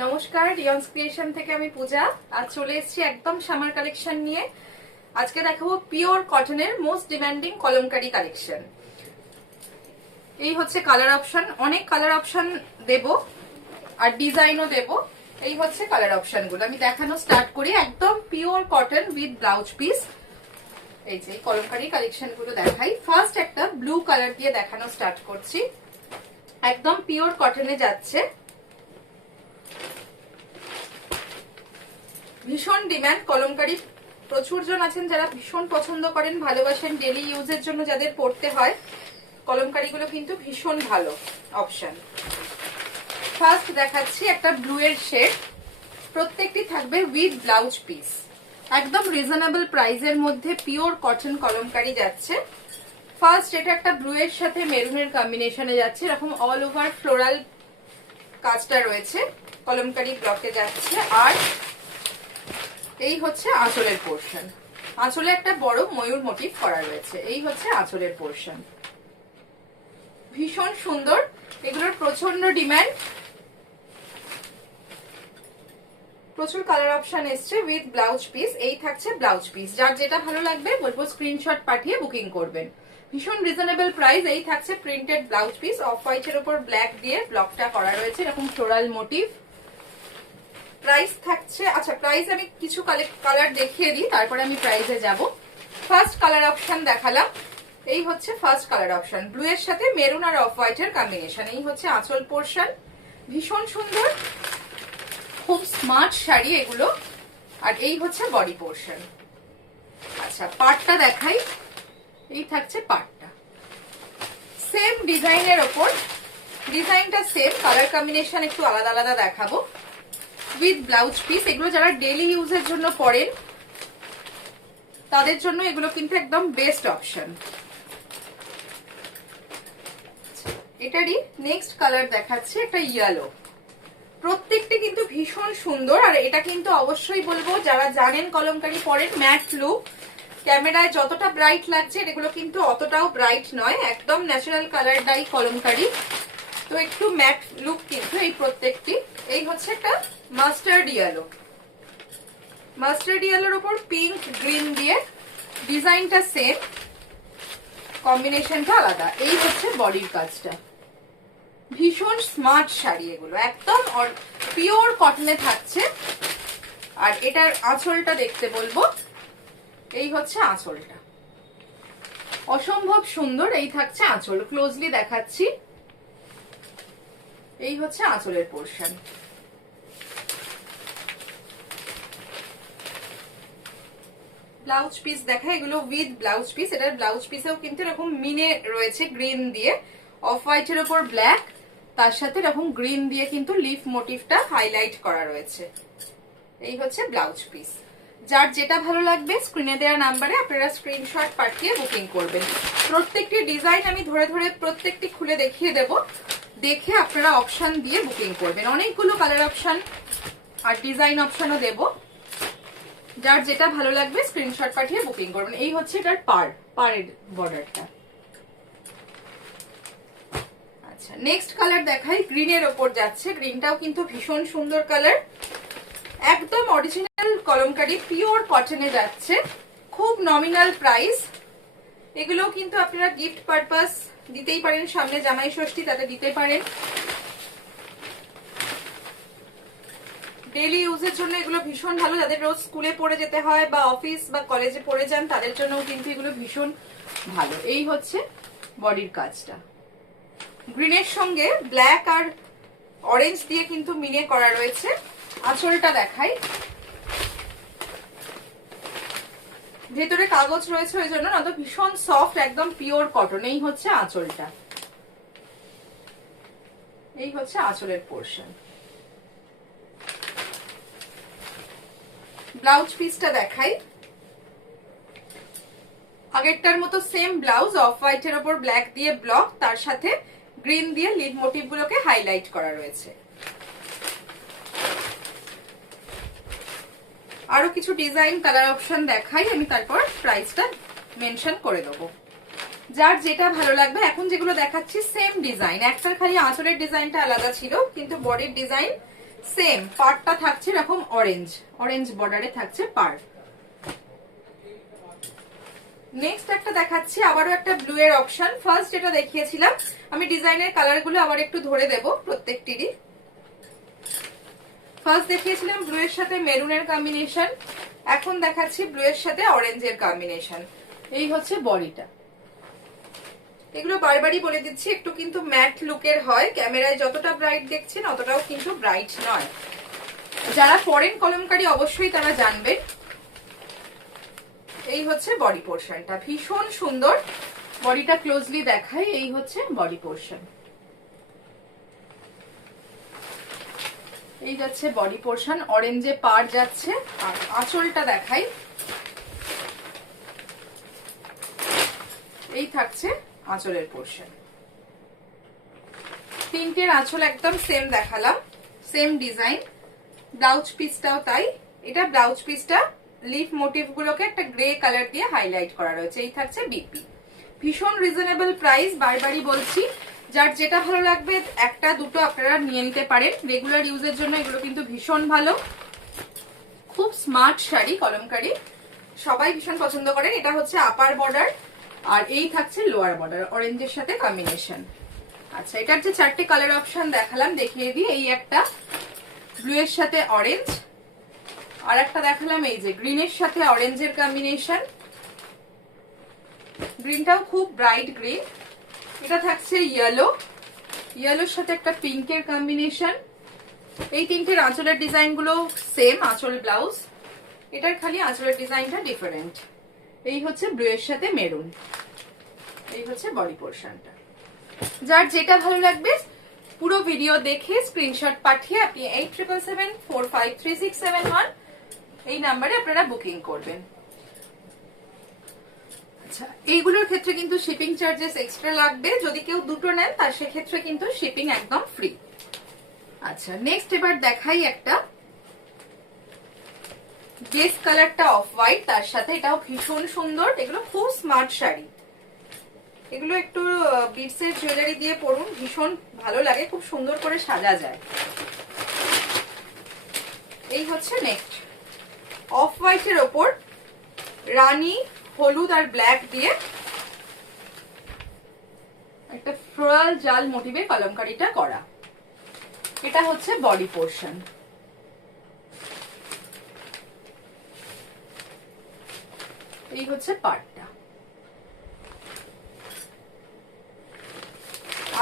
নমস্কার, রিয়ন্স ক্রিয়েশন থেকে আমি পূজা। আজ চলে এসেছি একদম সামার কালেকশন নিয়ে। আজকে দেখাবো পিওর কটনের মোস্ট ডিমান্ডিং কলমকারী কালেকশন। এই হচ্ছে কালার অপশন, অনেক কালার অপশন দেব আর ডিজাইনও দেব। এই হচ্ছে কালার অপশন গুলো, আমি দেখানো স্টার্ট করি। একদম pure cotton with blouse piece. এই যে কলমকারী কালেকশন গুলো দেখাই। ফার্স্ট একটা ব্লু কালার দিয়ে দেখানো স্টার্ট করছি। একদম পিওর কটনে যাচ্ছে, ভীষণ ডিমান্ড। কলমকারী প্রচুর জন আছেন যারা ভীষণ পছন্দ করেন, ভালোবাসেন। ডেলি ইউজের জন্য যাদের পড়তে হয়, কলমকারী গুলো কিন্তু ভীষণ ভালো অপশন। ফার্স্ট দেখাচ্ছি একটা ব্লু এর শেড, প্রত্যেকটি থাকবে উইথ ব্লাউজ পিস। একদম রিজনেবল প্রাইসের মধ্যে পিওর কটন কলমকারী যাচ্ছে। ফার্স্ট এটা একটা ব্লু এর সাথে মেরুনের কম্বিনেশনে যাচ্ছে, এরকম অল ওভার ফ্লোরাল কাজটা রয়েছে, কলমকারী ব্লকে যাচ্ছে। আর এই হচ্ছে আঁচলের পোর্শন, আঁচলে একটা বড় ময়ূর মোটিভ করা রয়েছে। এই হচ্ছে আঁচলের পোর্শন, ভীষণ সুন্দর। এগুলোর প্রচন্ড ডিমান্ড, প্রচুর কালার অপশন এসছে উইথ ব্লাউজ পিস। এই থাকছে ব্লাউজ পিস, যার যেটা ভালো লাগবে বলবো স্ক্রিনশট পাঠিয়ে বুকিং করবেন। ভীষণ রিজনেবল প্রাইস। এই থাকছে প্রিন্টেড ব্লাউজ পিস, অফ হোয়াইটের উপর ব্ল্যাক দিয়ে ব্লকটা করা রয়েছে, এরকম ফ্লোরাল মোটিভ। প্রাইস থাকছে, আচ্ছা প্রাইস আমি কিছু কালার দেখিয়ে দিই, তারপরে আমি প্রাইসে যাব। ফার্স্ট কালার অপশন দেখালাম, এই হচ্ছে ফার্স্ট কালার অপশন, ব্লু এর সাথে মেরুন আর অফ হোয়াইটের কম্বিনেশন। এই হচ্ছে আঁচল পোর্শন, ভীষণ সুন্দর, খুব স্মার্ট শাড়ি এগুলো। আর এই হচ্ছে বডি পোর্শন। আচ্ছা পার্টটা দেখাই, এই থাকছে পার্টটা, সেম ডিজাইনের ওপর, ডিজাইনটা সেম, কালার কম্বিনেশন একটু আলাদা আলাদা দেখাবো উইথ ব্লাউজ পিস। এগুলো যারা ডেইলি ইউজের জন্য পরেন তাদের জন্য এগুলো কিন্তু একদম বেস্ট অপশন। এটারই নেক্সট কালার দেখাচ্ছে একটা ইয়েলো, প্রত্যেকটি কিন্তু ভীষণ সুন্দর। আর এটা কিন্তু অবশ্যই বলবো যারা জানেন কলমকারী পরেন, ম্যাট লুক। ক্যামেরায় যতটা ব্রাইট লাগছে এগুলো কিন্তু অতটাও ব্রাইট নয়, একদম ন্যাচারাল কালার ডাই কলমকারী, তো একটু ম্যাট লুক কিন্তু এই প্রত্যেকটি। এই হচ্ছে একটা মাস্টার্ড ইয়েলো, মাস্টার্ড ইয়েলোর উপর পিঙ্ক গ্রিন দিয়ে ডিজাইনটা সেম, কম্বিনেশনটা আলাদা। এই হচ্ছে বডির কাজটা, ভীষণ স্মার্ট শাড়ি এগুলো, একদম পিওর কটনে থাকছে। আর এটার আঁচলটা দেখতে বলবো, এই হচ্ছে আঁচলটা, অসম্ভব সুন্দর। এই থাকছে আঁচল, ক্লোজলি দেখাচ্ছি। এই হচ্ছে আঁচলের পোর্শন। ব্লাউজ পিস দেখা, এগুলো উইথ ব্লাউজ পিস। এটার ব্লাউজ পিসেও কিন্তু এরকম মিনে রয়েছে গ্রিন দিয়ে, অফ হোয়াইটের উপর ব্ল্যাক, তার সাথে এরকম গ্রিন দিয়ে কিন্তু লিফ মোটিভটা হাইলাইট করা রয়েছে। এই হচ্ছে ব্লাউজ পিস, যার যেটা ভালো লাগবে স্ক্রিনে দেওয়া নাম্বারে আপনারা স্ক্রিনশট পাঠিয়ে বুকিং করবেন। প্রত্যেকটি ডিজাইন আমি ধরে ধরে প্রত্যেকটি খুলে দেখিয়ে দেব, দেখে আপনারা অপশন দিয়ে বুকিং করবেন। অনেকগুলো কালার অপশন আর ডিজাইন অপশনও দেব, যার যেটা ভালো লাগবে স্ক্রিনশট পাঠিয়ে বুকিং করবেন। এই হচ্ছে এটার পাড়ের বর্ডারটা। আচ্ছা নেক্সট কালার দেখাই, গ্রিনের ওপর যাচ্ছে, গ্রিনটাও কিন্তু ভীষণ সুন্দর কালার, একদম অরিজিনাল কলমকারী পিওর কটনে যাচ্ছে, খুব নমিনাল প্রাইস। এগুলো কিন্তু আপনারা গিফট পারপাস দিতেই পারেন, সামনে জামাই ষষ্ঠী তাতে দিতে পারেন। ডেইলি ইউজের জন্য এগুলো ভীষণ ভালো, যাদের রোজ স্কুলে পড়ে যেতে হয় বা অফিস বা কলেজে পড়ে যান তাদের জন্য কিন্তু এগুলো ভীষণ ভালো। এই হচ্ছে বডির কাজটা, গ্রিনের সঙ্গে ব্ল্যাক আর অরেঞ্জ দিয়ে কিন্তু মিনে করা রয়েছে। আঁচলটা দেখাই, ভেতরে কাগজ রয়েছে ওই জন্য, না তো ভীষণ সফট, একদম পিওর কটন। এই হচ্ছে আঁচলটা, এই হচ্ছে আঁচলের পোর্শন। ব্লাউজ পিসটা দেখাই, আগেরটার মতো সেম ব্লাউজ, অফ হোয়াইটের ওপর ব্ল্যাক দিয়ে ব্লক, তার সাথে গ্রিন দিয়ে লিড মোটিভ গুলোকে হাইলাইট করা রয়েছে। আরো কিছু ডিজাইন কালার অপশন দেখাই আমি, তারপর প্রাইসটা মেনশন করে দেবো। যার যেটা ভালো লাগবে, এখন যেগুলো দেখাচ্ছি সেম ডিজাইন, একটার খালি আঁচলের ডিজাইনটা আলাদা ছিল, কিন্তু বডির ডিজাইন সেম পাড়টা থাকছে এরকম অরেঞ্জ অরেঞ্জ বর্ডারে থাকছে পাড়। নেক্সট একটা দেখাচ্ছি আবারও একটা ব্লু এর অপশন। ফার্স্ট যেটা দেখিয়েছিলাম আমি ডিজাইনের কালার গুলো আবার একটু ধরে দেব প্রত্যেকটিরই। ফার্স্ট দেখিয়েছিলাম ব্লু এর সাথে মেরুনের কম্বিনেশন, এখন দেখাচ্ছি ব্লু এর সাথে অরেঞ্জের কম্বিনেশন। এই হচ্ছে বডিটা। এগুলো বারবারই বলে দিচ্ছি একটু কিন্তু ম্যাট লুকের হয়, ক্যামেরায় যতটা ব্রাইট দেখছেন অতটাও কিন্তু ব্রাইট নয়। যারা ফরেন কলমকারী অবশ্যই তারা জানবেন। এই হচ্ছে বডি পোর্শনটা, ভীষণ সুন্দর। বডিটা ক্লোজলি দেখাই, এই হচ্ছে বডি পোর্শন। এই যাচ্ছে বডি পোর্শন, অরেঞ্জে পাড় যাচ্ছে। আর আঁচলটা দেখাই, এই থাকছে আঁচলের পোর্শন। তিনটের আঁচল একদম সেম দেখালাম, সেম ডিজাইন। ব্লাউজ পিসটাও তাই। এটা ব্লাউজ পিসটা লিফ মোটিভ গুলোকে একটা গ্রে কালার দিয়ে হাইলাইট করা রয়েছে। এই থাকছে বিপি। ভীষণ রিজনেবল প্রাইস, বারবারই বলছি। যার যেটা ভালো লাগবে একটা দুটো আপনারা নিয়ে নিতে পারেন, রেগুলার ইউজের জন্য এগুলো কিন্তু ভীষণ ভালো। খুব স্মার্ট শাড়ি, কলমকারী সবাই ভীষণ পছন্দ করেন। এটা হচ্ছে আপার বর্ডার আর এই থাকছে লোয়ার বর্ডার অরেঞ্জের সাথে কম্বিনেশন। আচ্ছা, এটার যে চারটে কালার অপশন দেখালাম দেখিয়ে দিই। এই একটা ব্লু এর সাথে অরেঞ্জ, আর একটা দেখালাম এই যে গ্রিনের সাথে অরেঞ্জের কম্বিনেশন। গ্রিনটাও খুব ব্রাইট গ্রিন। এটা থাকছে ইয়েলো, ইয়েলোর সাথে একটা পিঙ্কের কম্বিনেশন। এই তিনটের আঁচলের ডিজাইন গুলো সেম, আঁচল ব্লাউজ। এটার খালি আঁচলের ডিজাইনটা ডিফারেন্ট। এই হচ্ছে ব্লু এর সাথে মেরুন। এই হচ্ছে বডি পোর্শনটা। যার যেটা ভালো লাগবে পুরো ভিডিও দেখে স্ক্রিনশট পাঠিয়ে আপনি 8777453671 এই নাম্বারে আপনারা বুকিং করবেন। আচ্ছা, এইগুলোর ক্ষেত্রে কিন্তু শিপিং চার্জেস এক্সট্রা লাগবে। যদি কেউ দুটো নেন তার সেক্ষেত্রে কিন্তু শিপিং একদম ফ্রি। আচ্ছা, নেক্সট এবার দেখাই একটা বেস কালারটা অফ হোয়াইট, তার সাথে এটাও ভীষণ সুন্দর। এগুলো খুব স্মার্ট শাড়ি, এগুলো একটু বিটসের জুয়েলারি দিয়ে পরুন, ভীষণ ভালো লাগে, খুব সুন্দর করে সাজা যায়। এই হচ্ছে নেক্সট অফ হোয়াইটের ওপর রানী হলুদ আর ব্ল্যাক দিয়ে একটা ফ্লোরাল জাল মোটিভে কলমকারিটা করা। এটা হচ্ছে বডি পোর্শন। এই হচ্ছে পার্টটা।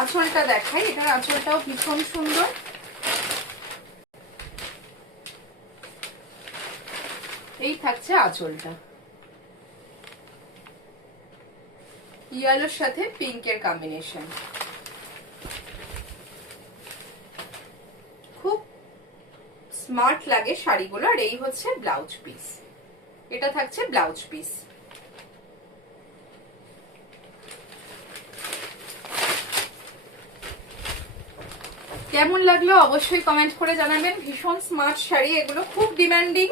আঁচলটা দেখাই, এটার আঁচলটাও ভীষণ সুন্দর। এই থাকছে আঁচলটা, ইয়েলোর সাথে পিঙ্কের কম্বিনেশন। খুব স্মার্ট লাগে শাড়িগুলো। আর এই হচ্ছে ব্লাউজ পিস, এটা থাকছে ব্লাউজ পিস। কেমন লাগলো অবশ্যই কমেন্ট করে জানাবেন। ভীষণ স্মার্ট শাড়ি এগুলো, খুব ডিমান্ডিং,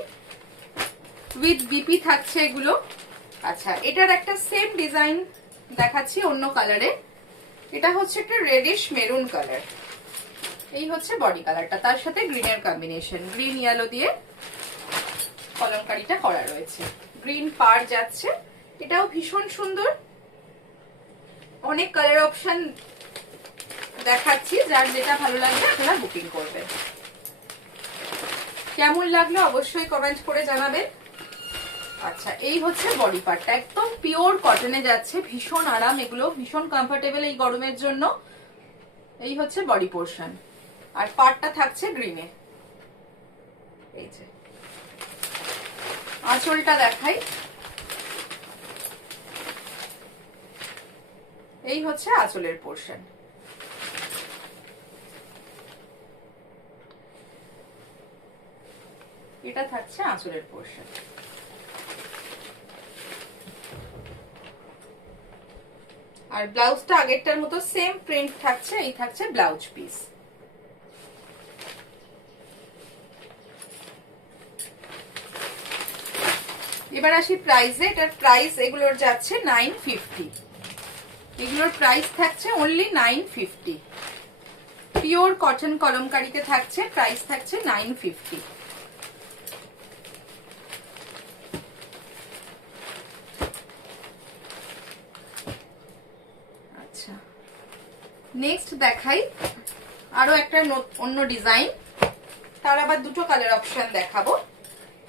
উইথ বিপি থাকছে এগুলো। আচ্ছা, এটার একটা সেম ডিজাইন দেখাচ্ছি অন্য কালারে। এটা হচ্ছে একটা রেডিশ মেরুন কালার। এই হচ্ছে বডি কালারটা, তার সাথে গ্রিনের কম্বিনেশন, গ্রিন ইয়েলো দিয়ে কলমকারিটা করা রয়েছে। গ্রিন পার যাচ্ছে, এটাও ভীষণ সুন্দর। অনেক কালার অপশন দেখাচ্ছি, যার যেটা ভালো লাগবে আপনারা বুকিং করবেন। কেমন লাগলো অবশ্যই কমেন্ট করে জানাবেন। আচ্ছা, এই হচ্ছে বডি পার্টটা, একদম পিওর কটনে যাচ্ছে, ভীষণ আরাম, এগুলো ভীষণ কমফোর্টেবল এই গরমের জন্য। এই হচ্ছে বডি পোর্শন, আর পার্টটা থাকছে গ্রিনে। এই যে আঁচলটা দেখাই, এই হচ্ছে আঁচলের পোর্শন। এটা থাকছে আঁচলের পোর্শন। আর ব্লাউজটা আগেরটার মতো সেম প্রিন্ট থাকছে। এই থাকছে ব্লাউজ পিস। এবার আসি প্রাইসে। এটার প্রাইস এগুলোর যাচ্ছে 950। এগুলোর প্রাইস থাকছে অনলি 950। পিওর কটন কলমকারীতে থাকছে, প্রাইস থাকছে 950। আচ্ছা, নেক্সট দেখাই আরো একটা অন্য ডিজাইন, তার আবার দুটো কালার অপশন দেখাবো।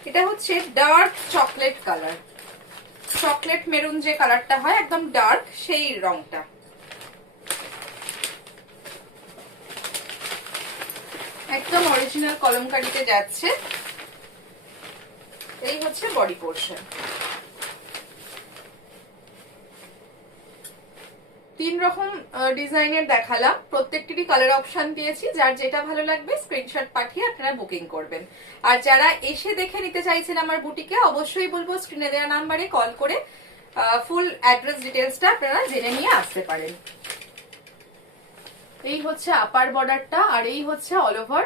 এটা হচ্ছে dark chocolate colour, chocolate maroon যে কালারটা হয় একদম ডার্ক সেই রংটা। একদম অরিজিনাল কলমকারীতে যাচ্ছে। এই হচ্ছে বডি পোর্শন। 3 রকম ডিজাইনের দেখালাম, প্রত্যেকটিরই কালার অপশন দিয়েছি, যার যেটা ভালো লাগবে স্ক্রিনশট পাঠিয়ে আপনারা বুকিং করবেন। আর যারা এসে দেখে নিতে চাইছেন আমার বুটিকে, অবশ্যই বলবো স্ক্রিনে দেওয়া নাম্বারে কল করে ফুল অ্যাড্রেস ডিটেলসটা আপনারা জেনে নিয়ে আসতে পারেন। এই হচ্ছে আপার বর্ডারটা, আর এই হচ্ছে অল ওভার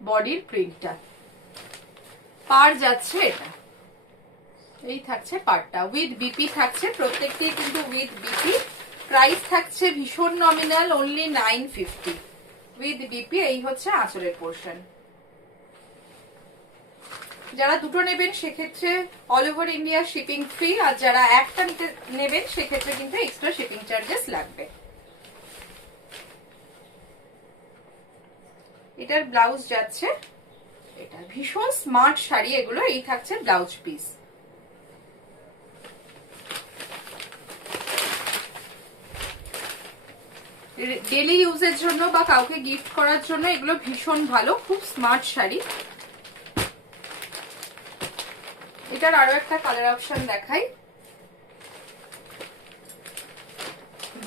বডির প্রিন্টটা। পার যাচ্ছে এটা, এই থাকছে পারটা, উইথ বিপি থাকছে, প্রত্যেকটি কিন্তু উইথ বিপি। প্রাইস থাকছে ভীষণ নমিনাল, অনলি 950 উইথ বিপি। এই হচ্ছে আঁচলের পোর্শন। যারা দুটো নেবেন সেক্ষেত্রে all over India shipping free, আর যারা একটা নেবেন সেক্ষেত্রে কিন্তু এক্সট্রা শিপিং চার্জেস লাগবে। এটার ব্লাউজ যাচ্ছে এটা, ভীষণ স্মার্ট শাড়ি এগুলো। এই থাকছে ব্লাউজ পিস। ডেলি ইউজের জন্য বা কাউকে গিফট করার জন্য এগুলো ভীষণ ভালো, খুব স্মার্ট শাড়ি। এটার আরো একটা কালার অপশন দেখাই,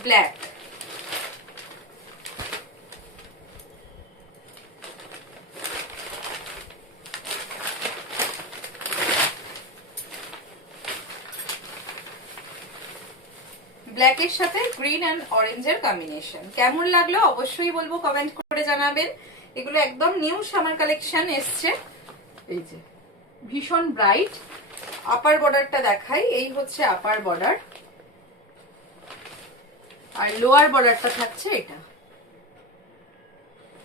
ব্ল্যাক। ব্ল্যাকের সাথে গ্রিন অ্যান্ড অরেঞ্জের কম্বিনেশন। কেমন লাগলো অবশ্যই বলবো, কমেন্ট করে জানাবেন। এগুলো একদম নিউ সামার কালেকশন এসছে। এই যে ভীষণ ব্রাইট। আপার বর্ডারটা দেখাই, এই হচ্ছে আপার বর্ডার, আর লোয়ার বর্ডারটা থাকছে এটা,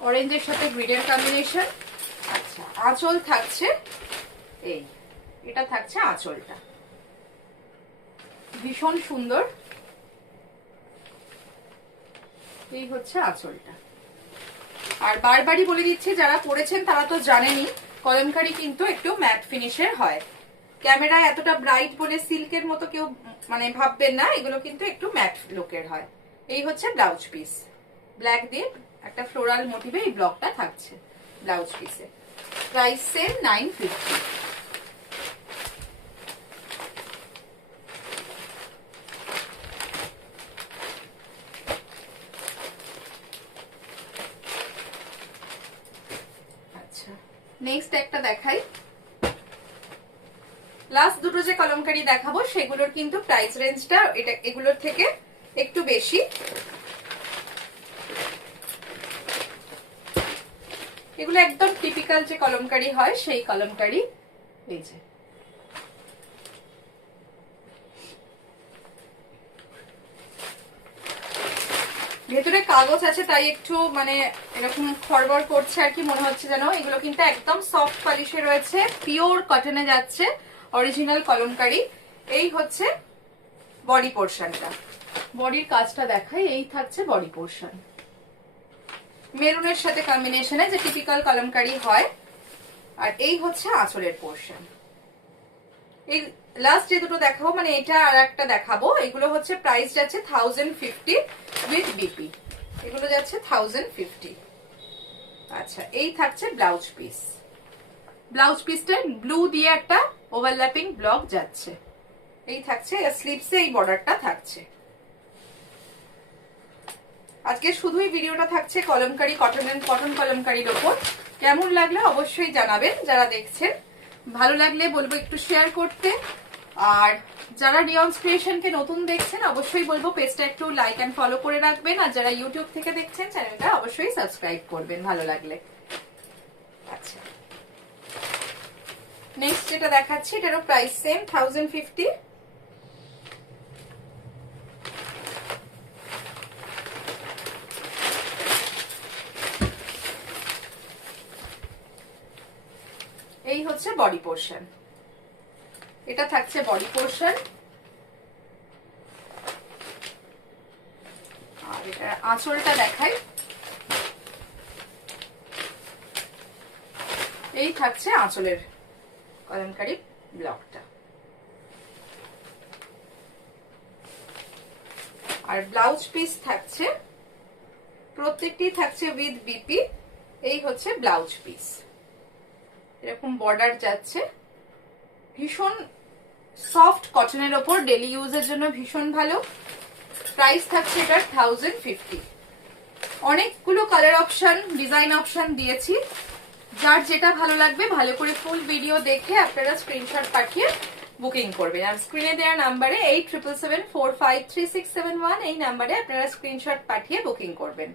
অরেঞ্জের সাথে গ্রিনের কম্বিনেশন। আচ্ছা, আঁচল থাকছে এই, এটা থাকছে আঁচলটা, ভীষণ সুন্দর। এই হচ্ছে আঁচলটা। আর বারবারই বলে দিচ্ছি, যারা পরেছেন তারা তো জানেনই, কলমকারী কিন্তু একটু ম্যাট ফিনিশের হয়। ক্যামেরায় এতটা ব্রাইট বলে সিল্কের মতো কেউ মানে ভাববেন না, এগুলো কিন্তু একটু ম্যাট লুকের হয়। এই হচ্ছে ব্লাউজ পিস, ব্ল্যাক দিয়ে একটা ফ্লোরাল মোটিভে এই ব্লকটা থাকছে ব্লাউজ পিসে। Price same 950। নেক্সট একটা দেখাই, লাস্ট দুটো যে কলমকারী দেখাবো সেগুলোর কিন্তু প্রাইস রেঞ্জটা এটা এগুলোর থেকে একটু বেশি। এগুলো একদম টিপিক্যাল যে কলমকারী হয় সেই কলমকারী। এই যে ভেতরে কাগজ আছে তাই একটু মানে এরকম খড়বড় করছে আর কি মনে হচ্ছে যেন। এগুলো কিন্তু একদম সফট পলিশে রয়েছে, পিওর কটনে যাচ্ছে, অরিজিনাল কলমকারী। এই হচ্ছে বডি পোর্শনটা, বডির কাজটা দেখাই। এই থাকছে বডি পোর্শন, মেরুনের সাথে কম্বিনেশনে যে টিপিক্যাল কলমকারী হয়। আর এই হচ্ছে আঁচলের পোর্শন। এই লাস্ট যে দুটো দেখাবো মানে এটা আর একটা দেখাবো, এগুলো হচ্ছে প্রাইস যাচ্ছে 1050 উইথ বিপি। এগুলো যাচ্ছে 1050। আচ্ছা, এই থাকছে ব্লাউজ পিস। ব্লাউজ পিসটা ব্লু দিয়ে একটা ওভারল্যাপিং ব্লক যাচ্ছে। এই থাকছে স্লিভসে এই বর্ডারটা থাকছে। আজকে শুধুই ভিডিওটা থাকছে কলমকারী কটন কলমকারীর ওপর। কেমন লাগলো অবশ্যই জানাবেন যারা দেখছেন। ভালো লাগলে বলবো একটু শেয়ার করতে। আর যারা রিয়ন্স ক্রিয়েশনকে নতুন দেখছেন অবশ্যই বলবো পেজটা একটু লাইক এন্ড ফলো করে রাখবেন। আর যারা ইউটিউব থেকে দেখছেন চ্যানেলটা অবশ্যই সাবস্ক্রাইব করবেন ভালো লাগলে। আচ্ছা, নেক্সট যেটা দেখাচ্ছি এটারও প্রাইস সেম 1050। এই হচ্ছে বডি পোর্শন, এটা থাকছে বডি পোর্শন। আর এটা আঁচলটা দেখাই, এই থাকছে আঁচলের কলমকারী ব্লকটা। আর ব্লাউজ পিস থাকছে, প্রত্যেকটি থাকছে উইথ বিপি। এই হচ্ছে ব্লাউজ পিস, এরকম বর্ডার যাচ্ছে, ভীষণ সফট কটনের ওপর ডেলি ইউজের জন্য ভীষণ ভালো। প্রাইস থাকছে এটার 1050। অনেকগুলো কালার অপশন, ডিজাইন অপশন দিয়েছি, যার যেটা ভালো লাগবে ভালো করে ফুল ভিডিও দেখে আপনারা স্ক্রিনশট পাঠিয়ে বুকিং করবেন। আর স্ক্রিনে দেওয়া নাম্বারে 8774533671 এই নাম্বারে আপনারা স্ক্রিনশট পাঠিয়ে বুকিং করবেন।